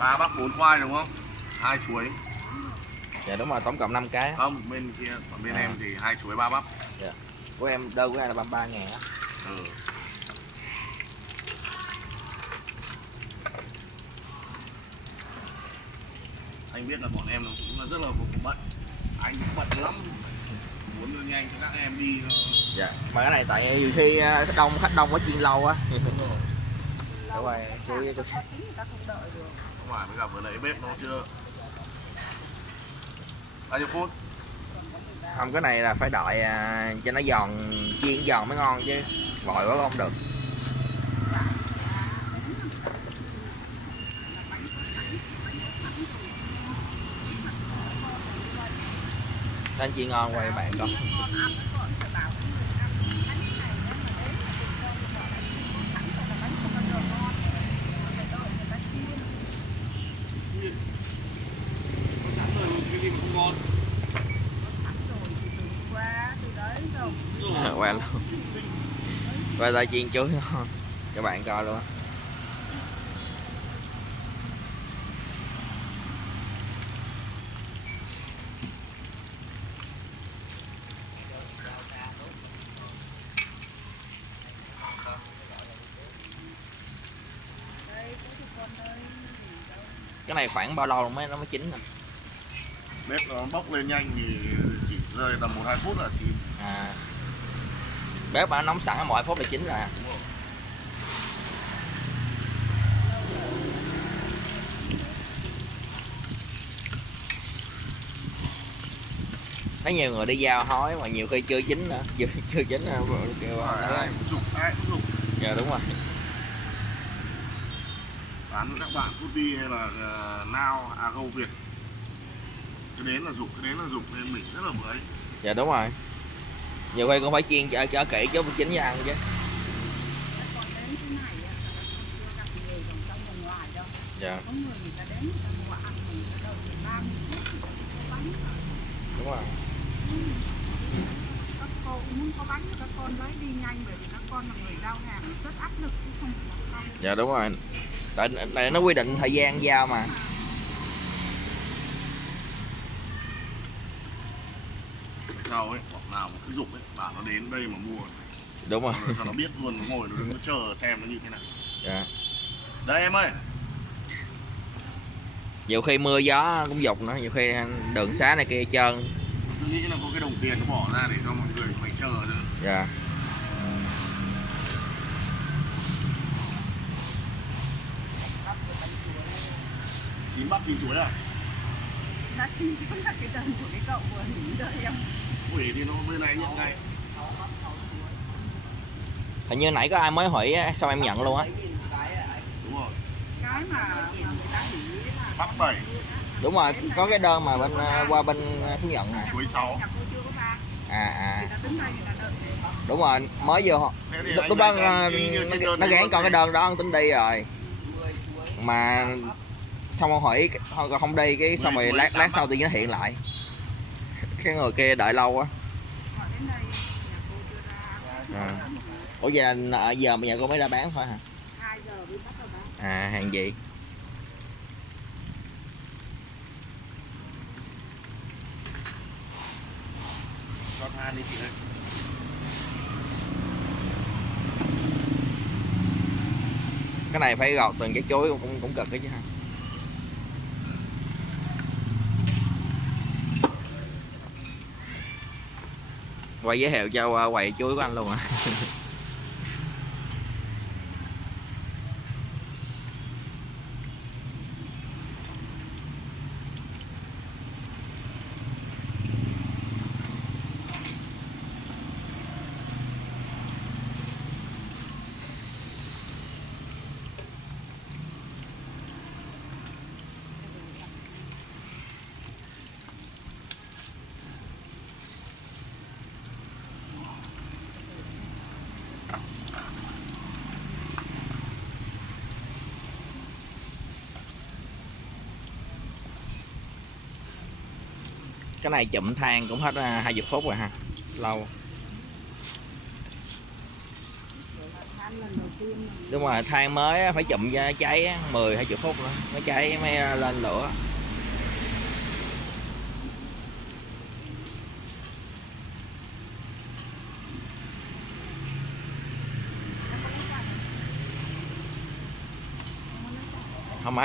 3 bắp 4 khoai đúng không? 2 chuối. Dạ đúng rồi, tổng cộng 5 cái. Không, bên kia, còn bên em thì 2 chuối 3 bắp. Dạ. Của em đơn của em là 33.000 á. Ừ. Anh biết là bọn em nó cũng rất là bận. Anh cũng bận lắm. Muốn đưa nhanh cho các em đi. Dạ. Mà cái này tại nhiều khi khách đông quá chiên lâu á. Đúng rồi, chú không phải với cả vừa nãy bếp nó chưa bao nhiêu phút. Không, cái này là phải đợi cho nó giòn, chiên giòn mới ngon chứ vội quá không được. Anh chiên ngon quay bạn con. Qua luôn. Qua tay chiên chuối ngon cho bạn coi luôn á. Cái này khoảng bao lâu nó mới chín nè? Bếp nó bốc lên nhanh thì chỉ rơi tầm 1-2 phút là chín. À. Bếp mà nóng sẵn mọi phút là chín rồi. Thấy nhiều người đi giao hói mà nhiều khi chưa chín nữa, chưa chín nữa kêu ai cũng dùng. Dạ đúng rồi. Bán các bạn Foodie hay là Now, Go Việt. Cái đến là dục nên mình rất là bưởi. Dạ đúng rồi. Nhiều khi cũng phải chiên cho kỹ chứ chín với ăn chứ. Dạ. Đúng rồi. Các cô muốn có bánh các con lấy đi nhanh bởi vì các con là người giao hàng rất áp lực chứ không phải là. Dạ đúng rồi. Tại nó quy định thời gian giao mà. Sau ấy, bọn nào mà cứ dục ấy, bảo nó đến đây mà mua. Đúng rồi. Cho nó biết luôn, nó ngồi nó chờ xem nó như thế nào. Dạ. Đây em ơi. Nhiều khi mưa gió cũng dục nữa, nhiều khi đường xá này kia trơn. Tôi nghĩ là có cái đồng tiền nó bỏ ra để cho mọi người phải chờ nữa. Dạ. Chín bắp chín chuối à? Đã chín chuối là cái đơn của cái cậu vừa nghỉ đợi em. Hủy thì nó bên này nhận ngay. Hình như nãy có ai mới hủy sao em nhận luôn á. Đúng rồi. Cái mà người ta nghỉ là Bắp 7. Đúng rồi, có cái đơn mà bên qua bên thú nhận nè. Chuối 6. À. Đúng rồi, mới vô. Lúc đó nó gán con cái đơn đó tính đi rồi. Mà xong rồi hỏi thôi còn không đi cái xong rồi lát sau tự nhiên nó hiện lại. Cái người kia đợi lâu quá. Ủa giờ giờ mà nhà cô mới ra bán thôi hả? 2 giờ mới bắt đầu bán. À hàng gì? Cho than đi chị ơi. Cái này phải gọt từng cái chuối cũng cực đấy chứ ha. Quay giới thiệu cho quầy chuối của anh luôn à. Cái này chụm than cũng hết 20 phút rồi ha. Lâu. ăn lần đầu tiên mà. Đúng rồi, than mới á, phải chụm cháy 10-20 phút nữa mới cháy mới lên lửa.